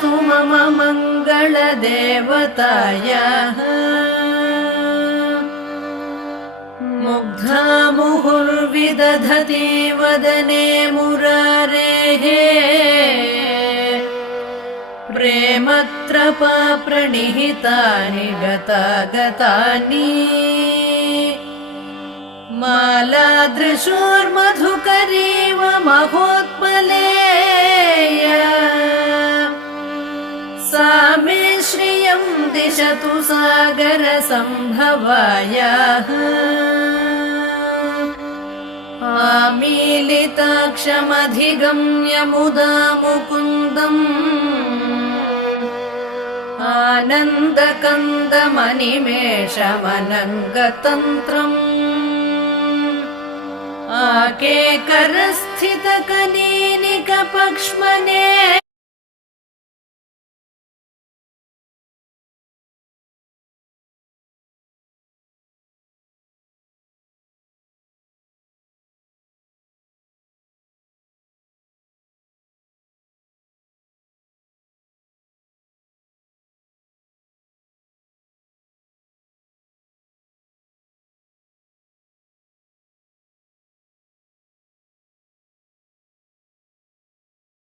तदास्तु मम मङ्गलदेवतायाः मुग्धा मुहुर्विदधति वदने मुरारेः प्रेमत्रपा प्रणिहितानि गतागतानि मालादृशोर्मधुकरीव महोत्पलेय सा मे श्रियं दिशतु सागरसम्भवायाः आमीलिताक्षमधिगम्य मुदा मुकुन्दम् आनन्दकन्दमनिमेषमनङ्गतन्त्रम् आकेकरस्थितकनीनिकपक्ष्मने